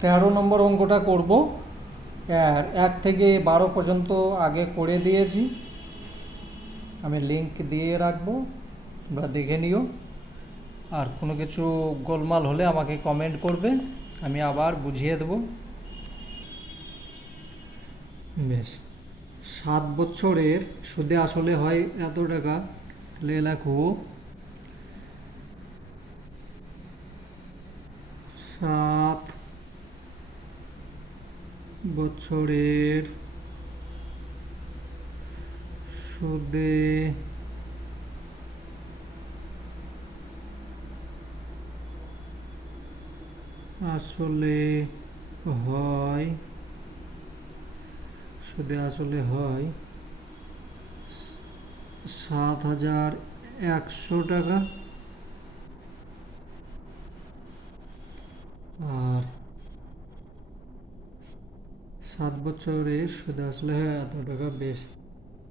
13 নম্বর অঙ্কটা করব। 1 থেকে 12 পর্যন্ত আগে করে দিয়েছি, আমি লিংক দিয়ে রাখবো বা দেখে নিও। আর কোনো কিছু গোলমাল হলে আমাকে কমেন্ট করবে, আমি আবার বুঝিয়ে দেবো। বেশ, 7 বছরের সুদে আসলে হয় এত টাকা, তাহলে লেখো 7 বছরের সুদে আসলে হয় 7,100 টাকা। আর 7 বছরের সুদে আসলে হয় এত টাকা। বেশ,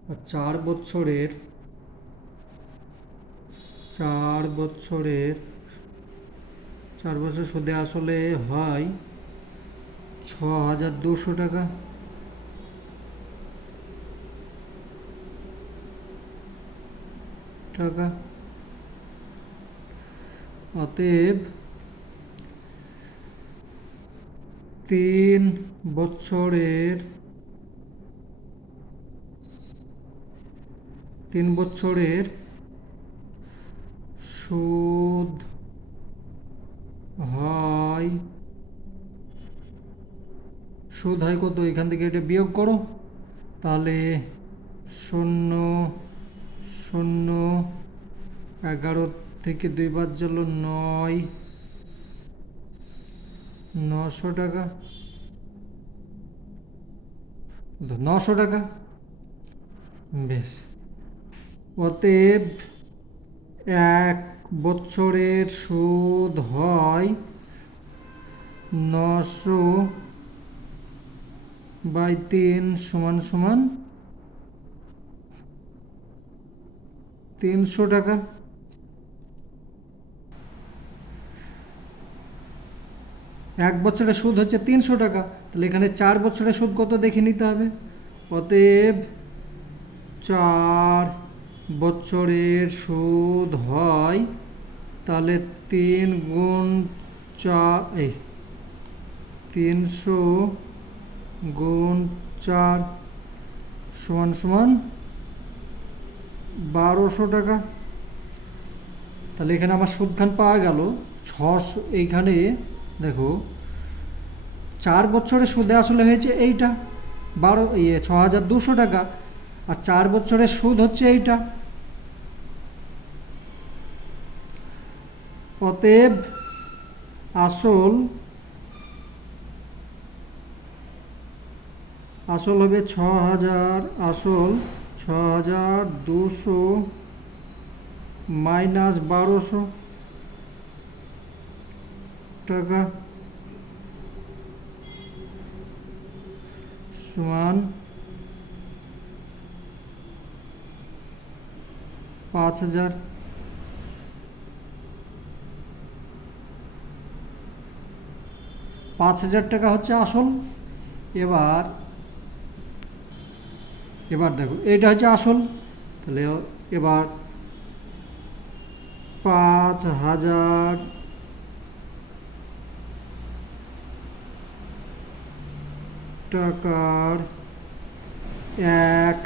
আর 4 বছর সুদে আসলে হয় 6,200 টাকা। অতএব 3 বছরের সুদ হয় কত? এখান থেকে এটা বিয়োগ করো, তাহলে 0,0,11 থেকে 2 বাদ গেল 900 টাকা। 900 টাকা। বেশ, অতএব 1 বছরের সুদ হয় 900/3 = 300 টাকা। 1 বছরের সুদ হচ্ছে 300 টাকা, তাহলে এখানে 4 বছরের সুদ কত দেখে নিতে হবে। অতএব 4 বছরের সুদ হয়, তাহলে 3 গুণ 4 300 গুণ 4 = 1200 টাকা। তাহলে এখানে আমার সুদখান পাওয়া গেল 600। এইখানে দেখো 4 বছরের সুদে আসলে হয়েছে এইটা 6,200 টাকা, আর 4 বছরের সুদ হচ্ছে এইটা। অতএব আসল হবে 6,000, আসল 6,200 মাইনাস 1200 টাকা সমান 5,000। 5,000 টাকা হচ্ছে আসল। এবার দেখো এটা হচ্ছে আসল, তাহলে এবার 5,000 টাকার 1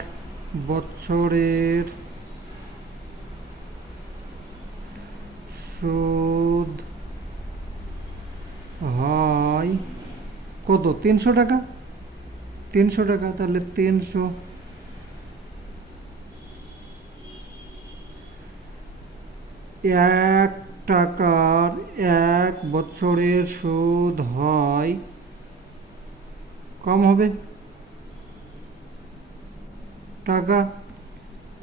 বছরের সুদ হয় কত? 300 টাকা। 300 টাকা, তাহলে 300 1 টাকার 1 বছরের সুদ হয়, কম হবে টাকা।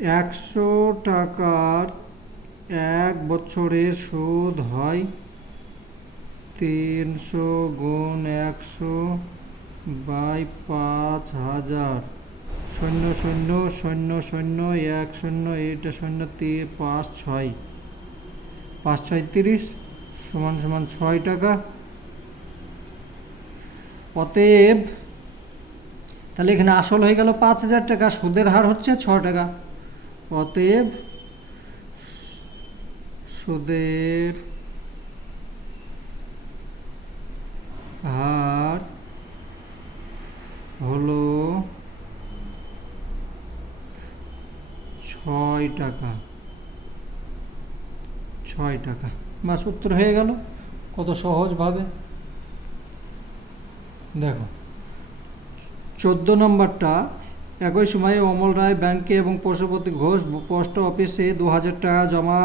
100 টাকার 1 বছরের সুদ হয় 300 গুণ 100/5000। 0,0,0,0,0,1,0, এটা 0, 5, 6, 5 × 6 = 30 = 6 টাকা। অতএব তাহলে এখানে আসল হয়ে গেল 5,000 টাকা, সুদের হার হচ্ছে 6 টাকা। অতএব সুদের হার হলো 6 টাকা। 6 টাকা, বাস উত্তর হয়ে গেল। কত সহজভাবে। দেখো 14 নম্বরটা, একই সময়ে অমল রায় ব্যাংকে এবং পশুপতি ঘোষ পোস্ট অফিসে 2,000 টাকা জমা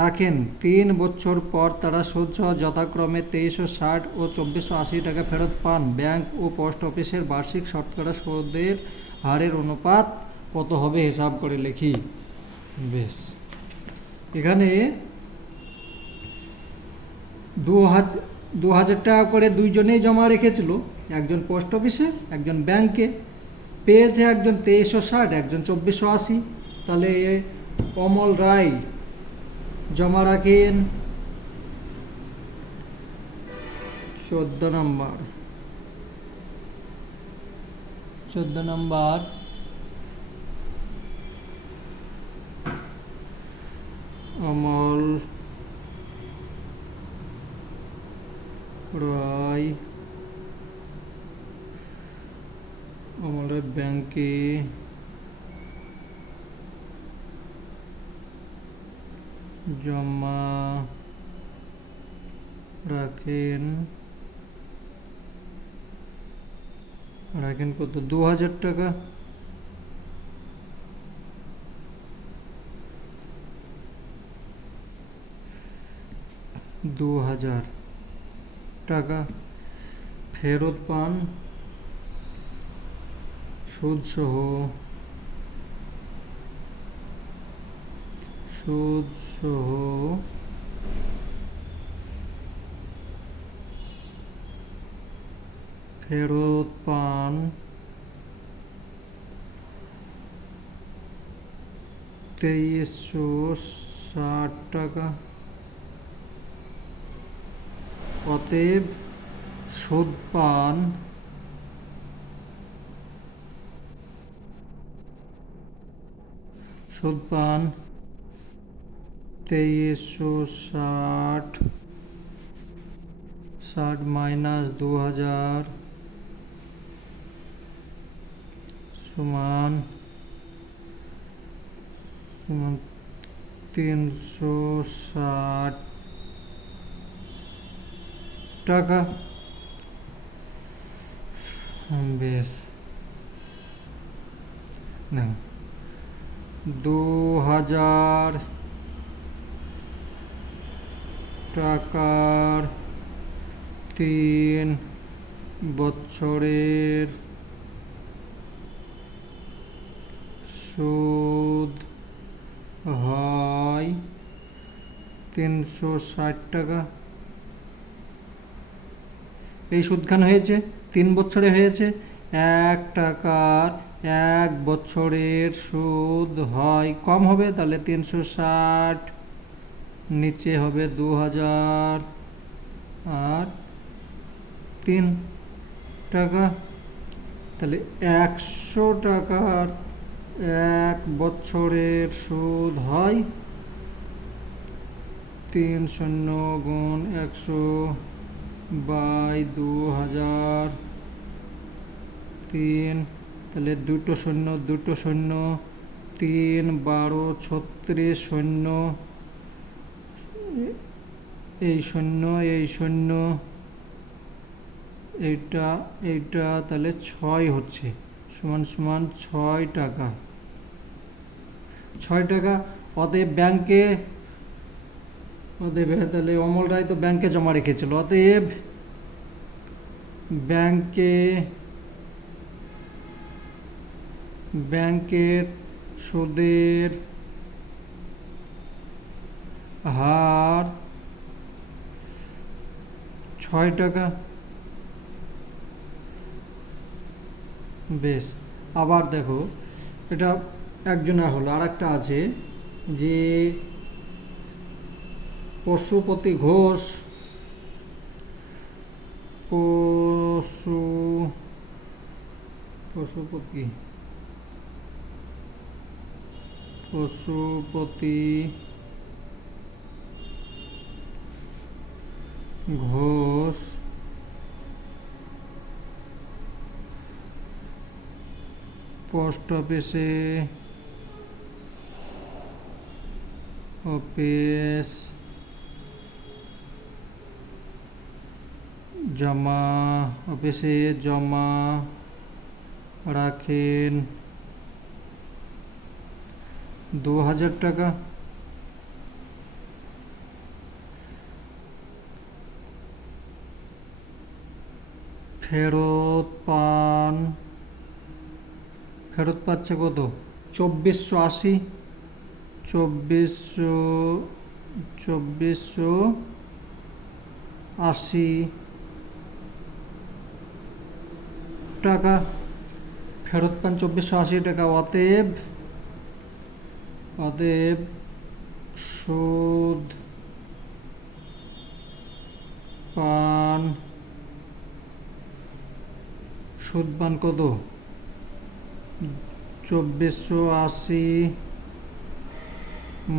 রাখেন। 3 বছর পর তারা সুদসহ যথাক্রমে 2360 ও 2480 টাকা ফেরত পান। ব্যাংক ও পোস্ট অফিসের বার্ষিক শতকরা সুদের হারের অনুপাত কত হবে হিসাব করে লিখি। বেশ, এখানে 2,000 টাকা করে দুইজনেই জমা রেখেছিল, একজন পোস্ট অফিসে একজন ব্যাংকে। পেয়েছে একজন 2360, একজন 2480। তাহলে অমল রায় জমা রাখেন 14 নম্বর অমল রায় ব্যাংকে জমা রাখেন কত? 2,000 টাকা। 2,000 টাকা ফেরত পান সুদসহ ফেরত পান 2360 টাকা। অতএব সুদ পান 2360 মাইনাস 2,000 সমান 360 টাকা। বেশ, না 2,000 টাকার 3 বছরের সুদ হয় 360 টাকা। এই সুদখান হয়েছে 3 বছরে হয়েছে। 1 টাকার 1 বছরের সুদ হয় কম হবে, তাহলে 360, নিচে হবে 2,000 আর 3 টাকা। তাহলে 100 টাকার 1 বছরের সুদ হয় 3 গুণ 100 বাই 2,000, 3, তাহলে 2 শূন্য 3, 12, 36 শূন্য, এই শূন্য এইটা তাহলে 6 হচ্ছে, সমান 6 টাকা। 6 টাকা। অতএব তাহলে অমল রায় তো ব্যাংকে জমা রেখেছিল, অতএব ব্যাংকের সুদের হার 6 টাকা। বেশ, আবার দেখো, এটা একজনের হলো, আর একটা আছে যে পশুপতি ঘোষ পশুপতি ঘোষ পোস্ট অফিস অফিসে জমা রাখেন 2000 টাকা। ফেরত পাচ্ছে কত? 2480 টাকা ফেরত পান, 2480 টাকা। অতএব সুদ পান কত? 2480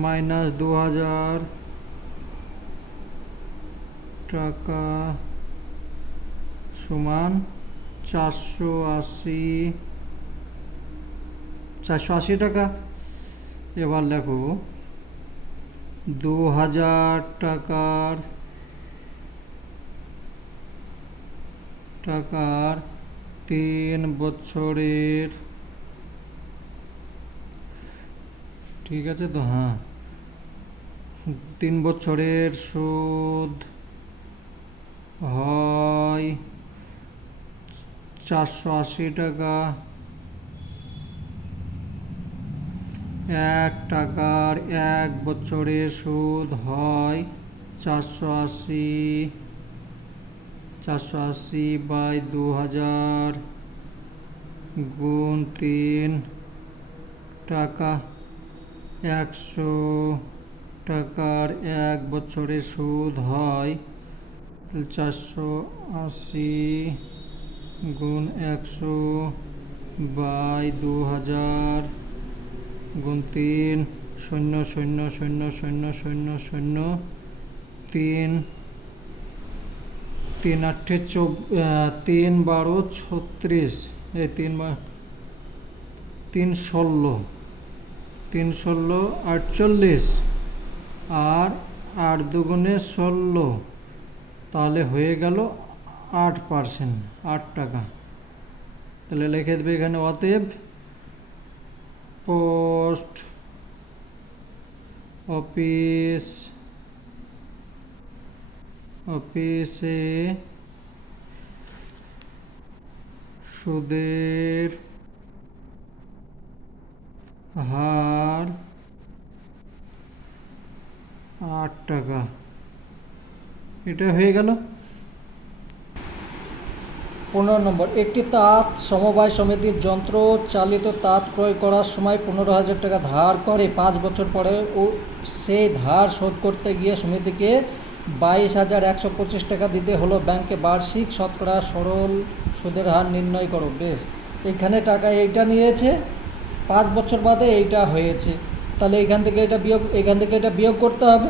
মাইনাস 2000 টাকা সমান 480 টাকা। এবার লেখো 2000 টাকার 3 বছরের, ঠিক আছে তো? হ্যাঁ, 3 বছরের সুদ হয় 480 টাকা। 1 টাকার 1 বছরের সুদ হয় 480 বাই 2000 গুণ 3 টাকা। 100 টাকার 1 বছরের সুদ হয় 480 গুণ 100 বাই 2000 গুণ 3 0 3 3 12 36 3 16 48 আর 8 দুগুণে 16, তাহলে হয়ে গেল 8%, 8 টাকা। তাহলে লিখে দেবে এখানে অতএব পোস্ট অফিসে সুদের হার 8 টাকা। এটা হয়ে গেল। 15 নম্বর, একটি তাঁত সমবায় সমিতির যন্ত্র চালিত তাঁত ক্রয় করার সময় 15,000 টাকা ধার করে 5 বছর পরে সেই ধার শোধ করতে গিয়ে সমিতিকে 22,125 টাকা দিতে হলো ব্যাংকে। বার্ষিক শতকরা সরল সুদের হার নির্ণয় করো। বেশ, এখানে টাকা এইটা নিয়েছে, 5 বছর বাদে এইটা হয়েছে, তাহলে এখান থেকে এটা বিয়োগ করতে হবে।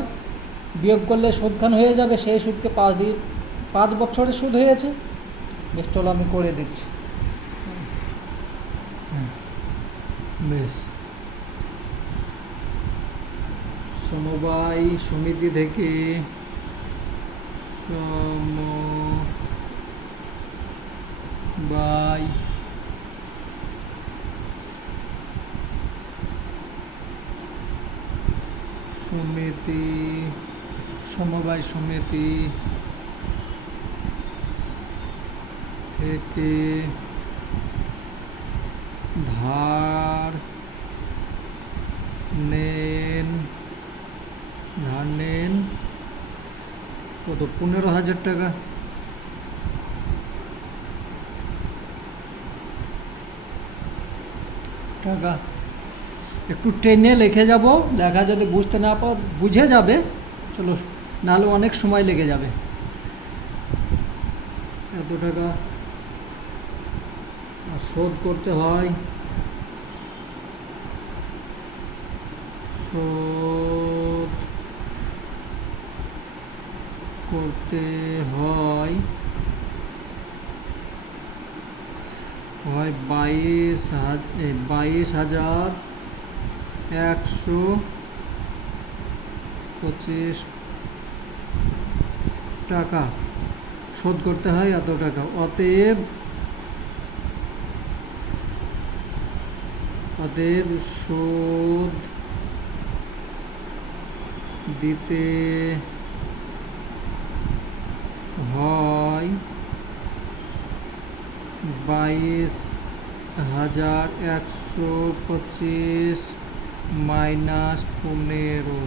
বিয়োগ করলে সুদখান হয়ে যাবে, সেই সুদকে 5 বছরের সুদ হয়েছে। বেশ, চলো আমি করে দিচ্ছি। বেশ, সমবায় সমিতি থেকে সমবায় সমিতি থেকে ধার নেন কত? 15,000 টাকা। একটু টেনে লিখে যাব, লেখা যদি বুঝতে না পাও বুঝে যাবে, চলো, নাহলে অনেক সময় লেগে যাবে। এত টাকা আর শোধ করতে হয়, শোধ করতে হয় 22,125 টাকা শোধ করতে হয় এত টাকা। অতএব শোধ দিতে হয় 22,125 মাইনাস 15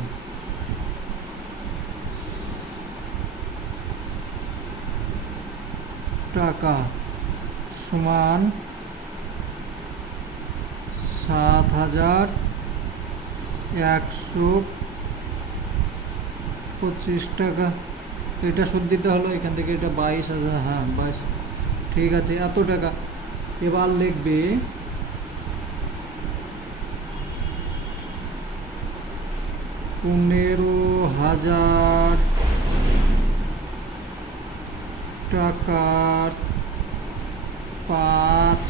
টাকা সমান 7,125 টাকা। তো এটা সুদ দিতে হলো, এখান থেকে এটা 22,000, হ্যাঁ 22, ঠিক আছে এত টাকা। এবার লিখবে 15,000 টাকার 5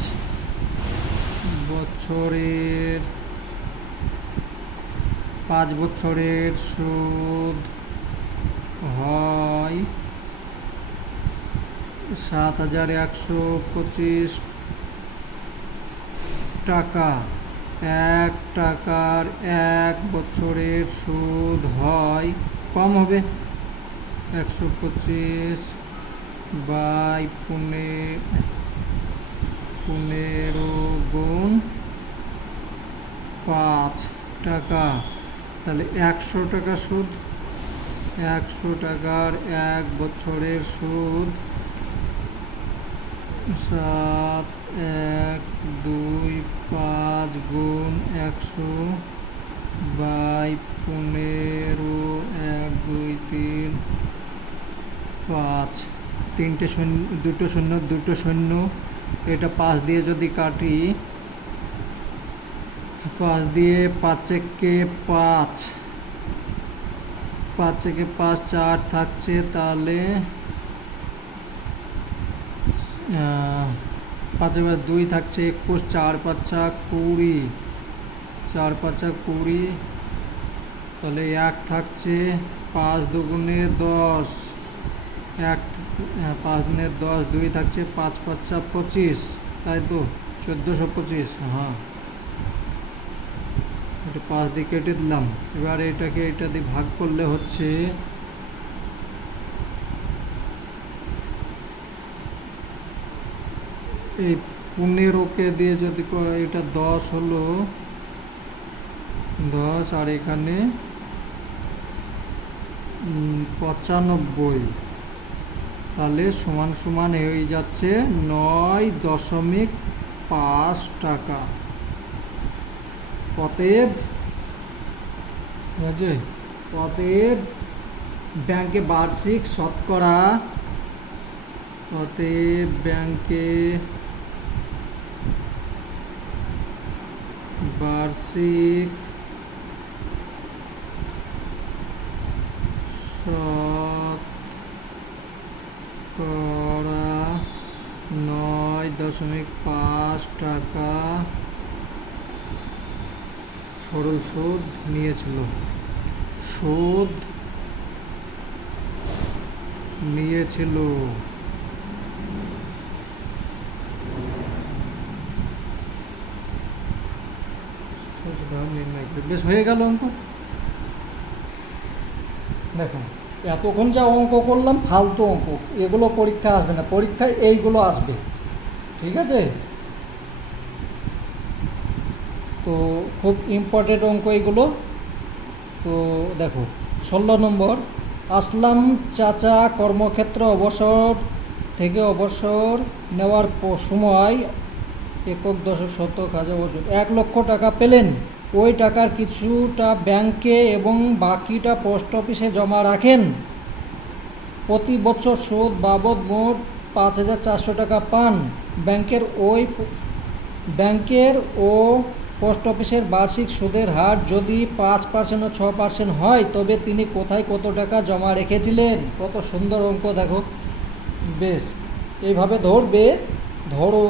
বছরের সুদ হয় 7,125 টাকা। 1 টাকার 1 বছরের সুদ হয়, কম হবে, 125 বাই 15 গুণ 5 টাকা, তাহলে 100 টাকা সুদ। 100 টাকার 1 বছরের সুদ 7,125 গুণ 100 বাই 15, 1 2 3 5, 3টে শূন্য, 2টো শূন্য, 2টো শূন্য, এটা 5 দিয়ে যদি কাটি, 5 দিয়ে 5 একে 5, 5 একে 5, 4 থাকছে, তাহলে 5 এবার 2 থাকছে 21, 4 5 20, 4 5 20, তাহলে 1 থাকছে, 5 দুগুণে 10, 1 5 দুগুণে 10, 2 থাকছে 5 5 25, তাই তো 1425, হ্যাঁ এটা 5 দিয়ে কেটে দিলাম। এবার এটাকে এটা দিয়ে ভাগ করলে হচ্ছে এই 15কে দিয়ে যদি এটা 10 হলো 10, আর এখানে 95, তাহলে সমান সমান হয়ে যাচ্ছে 9.5 টাকা। অতএব ব্যাংকে বার্ষিক শতকরা, অতএব ব্যাংকে বার্ষিক শতকরা 9.5 টাকা সরল সুদ নিয়েছিল। বেশ, হয়ে গেল অঙ্ক। দেখুন এতক্ষণ যা অঙ্ক করলাম ফালতু অঙ্ক, এগুলো পরীক্ষা আসবে না, পরীক্ষায় এইগুলো আসবে, ঠিক আছে? তো খুব ইম্পর্টেন্ট অঙ্ক এগুলো। তো দেখো 16 নম্বর, আসলাম চাচা কর্মক্ষেত্র অবসর নেওয়ার সময় একক, দশক, শতক, হাজার, বছর 1 লক্ষ টাকা পেলেন। ওই টাকার কিছুটা ব্যাংকে এবং বাকিটা পোস্ট অফিসে জমা রাখেন। প্রতি বছর সুদ বাবদ মোট 5,400 টাকা পান। ব্যাংকের ওই ব্যাংকের ও পোস্ট অফিসের বার্ষিক সুদের হার যদি 5% ও 6% হয় তবে তিনি কোথায় কত টাকা জমা রেখেছিলেন? কত সুন্দর অঙ্ক দেখো। বেশ, এইভাবে ধরবে। ধরো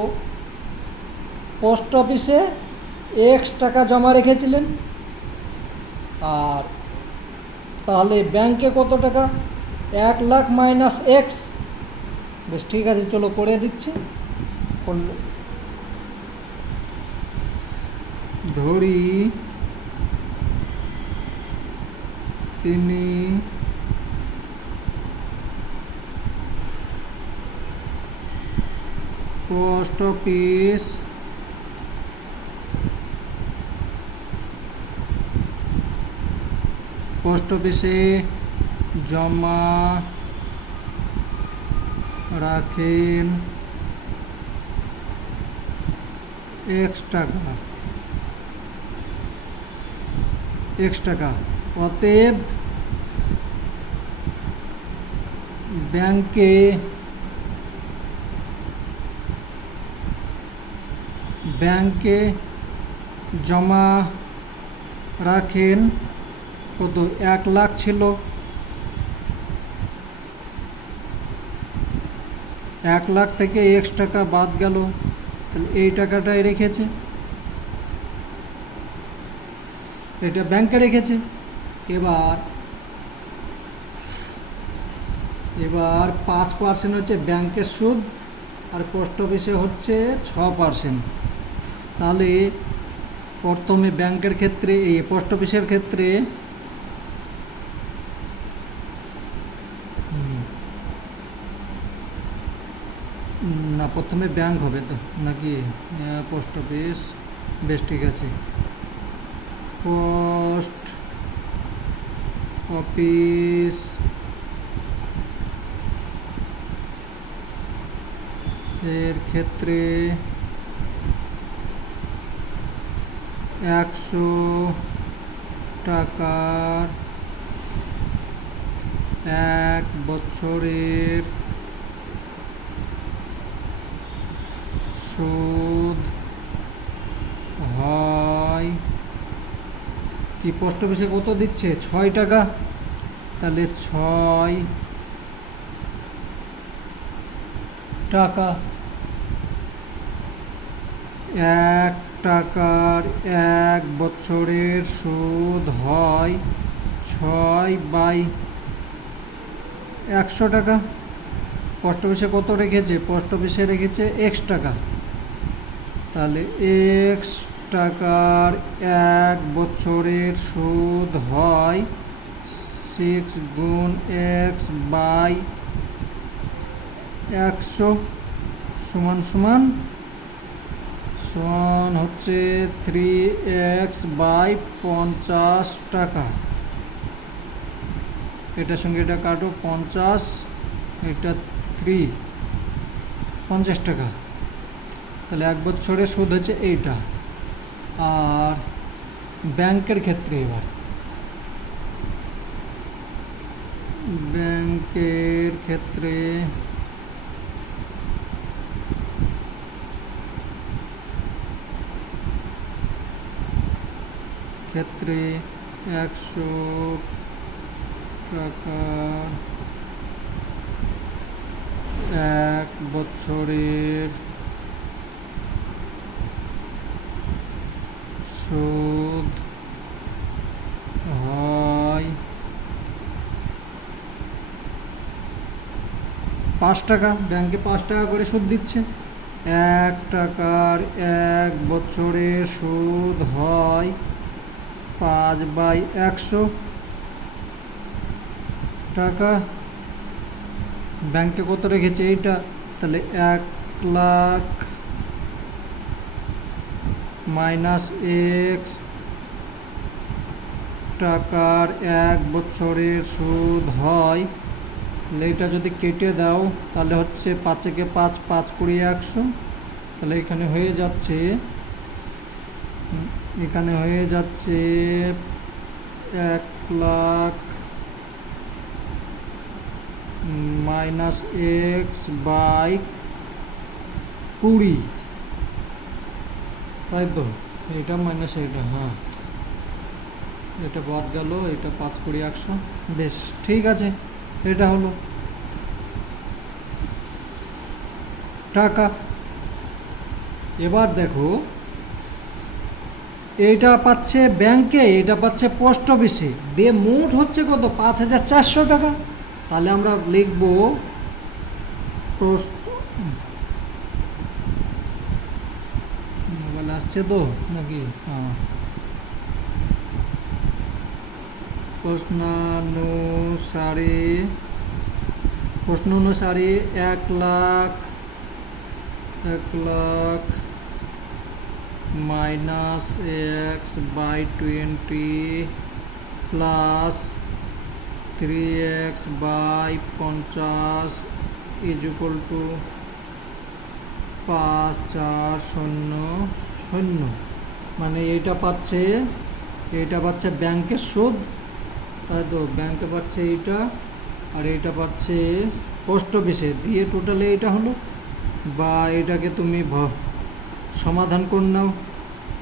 পোস্ট অফিসে এক্স টাকা জমা রেখেছিলেন, আর তাহলে ব্যাংকে কত টাকা? 1,00,000 মাইনাস এক্স। বেশ, ঠিক আছে, চলো করে দিচ্ছি। করলে ধরি তিনি পোস্ট অফিসে জমা রাখেন এক্স টাকা, অতএব ব্যাংকে জমা রাখেন কত? 1,00,000 ছিল, 1,00,000 থেকে এক্স টাকা বাদ গেল, তাহলে এই টাকাটাই রেখেছে, এটা ব্যাংকে রেখেছে। এবার 5% হচ্ছে ব্যাংকের সুদ, আর পোস্ট অফিসে হচ্ছে 6%। তাহলে প্রথমে ব্যাংকের ক্ষেত্রে, এই পোস্ট অফিসের ক্ষেত্রে না, প্রথমে ব্যাংক হবে তো নাকি পোস্ট অফিস? বেশ, ঠিক আছে, পোস্ট অফিস এর ক্ষেত্রে 100 টাকার 1 বছরের সুদ হয় কি? পোস্ট অফিসে কত দিচ্ছে? 6 টাকা, তাহলে 6 টাকা 1 টাকার 1 বছরের সুদ হয় 6/100 টাকা। পোস্ট অফিসে কত রেখেছে? পোস্ট অফিসে রেখেছে এক্স টাকা, তাহলে এক্স টাকার 1 বছরের সুদ হয় 6 গুণ x/100 সমান হচ্ছে 3x/50 টাকা। এটার সঙ্গে এটা কাটো, 50, এটা 50 টাকা। তাহলে 1 বছরের সুদ হচ্ছে এইটা। আর ব্যাংকের ক্ষেত্রে, এবার ব্যাংকের ক্ষেত্রে ক্ষেত্রে 100 টাকা 1 বছরের সুদ হয় 5 টাকা। ব্যাংকে 5 টাকা করে সুদ দিচ্ছে। 1 টাকার 1 বছরের সুদ হয় 5/100 টাকা। ব্যাংকে কত রেখেছে? এইটা, তাহলে 1,00,000 মাইনাস এক্স টাকার 1 বছরের সুদ হয়, তাহলে এটা যদি কেটে দাও তাহলে হচ্ছে 5 একে 5, 5 কুড়ি 100, তাহলে এখানে হয়ে যাচ্ছে 1,00,000 মাইনাস x/20, তাই তো, এটা মাইনাস এটা, হ্যাঁ এটা বাদ গেল, এটা 5 20 100, বেশ ঠিক আছে। এটা হলো টাকা। এবার দেখো, এইটা পাচ্ছে ব্যাংকে, এটা পাচ্ছে পোস্ট অফিসে, দিয়ে মোট হচ্ছে কত, 5400 টাকা। তাহলে আমরা লিখব মোবাইল আসছে তো নাকি, হ্যাঁ, প্রশ্ন অনুসারে 1 lakh minus x/20 plus 3x/50 is equal to 5400। মানে এইটা পাচ্ছে ব্যাংকের সুদ, তাই তো, ব্যাংকে পাচ্ছে এইটা, আর এইটা পাচ্ছে পোস্ট অফিসে, দিয়ে টোটালে এইটা হলো। বা এটাকে তুমি সমাধান করে নাও,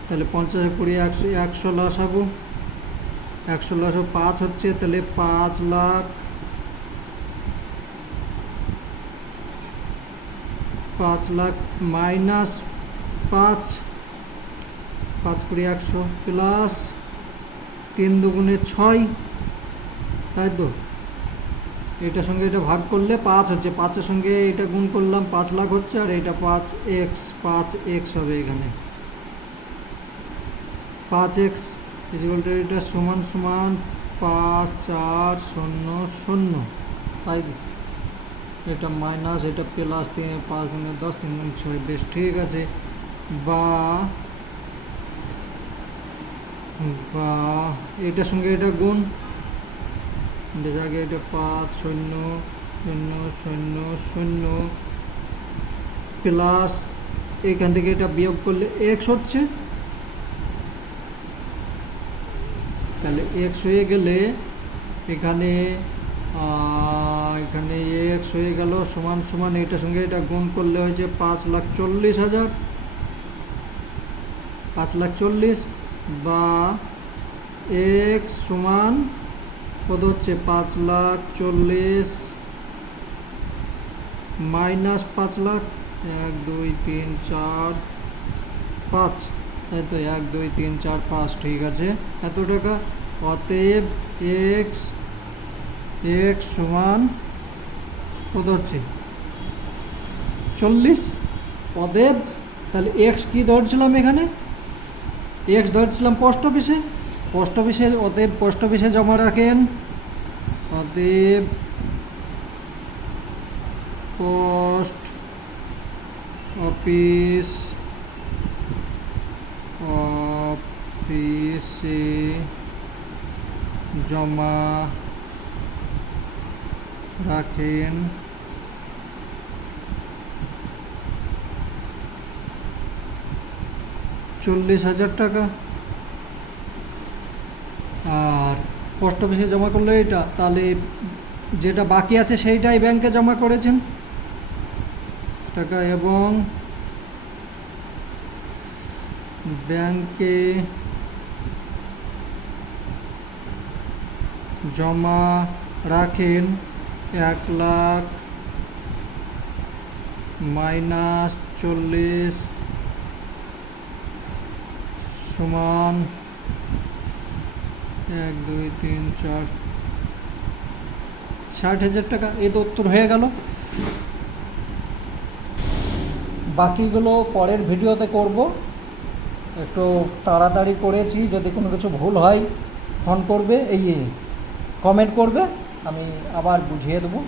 তাহলে 50 20 100 100 লসাগু, 100 লসাগু 5 হচ্ছে, তাহলে 5 লাখ, 5 লাখ মাইনাস 5 5 20 100 প্লাস 3 দুগুণে 6, তাই তো, এটার সঙ্গে এটা ভাগ করলে 5 হচ্ছে, 5-এর সঙ্গে এটা গুণ করলাম, 5 লাখ হচ্ছে, আর এটা 5x হবে এখানে, 5x ইকুয়াল টু এটা সমান 5400, তাই এটা মাইনাস এটা প্লাস, 5 গুণে 10 3 গুণে 6, বেশ ঠিক আছে। বা এটার সঙ্গে এটা গুণ, বেশ আগে এটা 5 0 0 0 0 প্লাস, এখান থেকে এটা বিয়োগ করলে x হচ্ছে, তাহলে x হয়ে গেলে এখানে x হয়ে গেল সমান এটার সঙ্গে এটা গুণ করলে হয়েছে 5,40,000, 5,40,000, বা x সমান কত হচ্ছে, 5,40,000 মাইনাস 5 লাখ, 1 2 3 4 5, তাই তো, 1 2 3 4 5, ঠিক আছে, এত টাকা। অতএব x সমান কত হচ্ছে, 40। অতএব তাহলে x কি ধরছিলাম এখানে, x ধরছিলাম পোস্ট অফিসে, অতএব পোস্ট অফিসে জমা রাখেন, অতএব পোস্ট অফিসে জমা রাখেন 40,000 টাকা। আর পোস্ট অফিসে জমা করলে এটা, তাহলে যেটা বাকি আছে সেইটাই ব্যাংকে জমা করেছেন টাকা, এবং ব্যাংকে জমা রাখেন 1 লাখ মাইনাস 40 সমান 1 2 3 4 60,000 টাকা। এই তো উত্তর হয়ে গেল। বাকিগুলো পরের ভিডিওতে করব, একটু তাড়াতাড়ি করেছি, যদি কোনো কিছু ভুল হয় ফোন করবে, কমেন্ট করবে, আমি আবার বুঝিয়ে দেবো।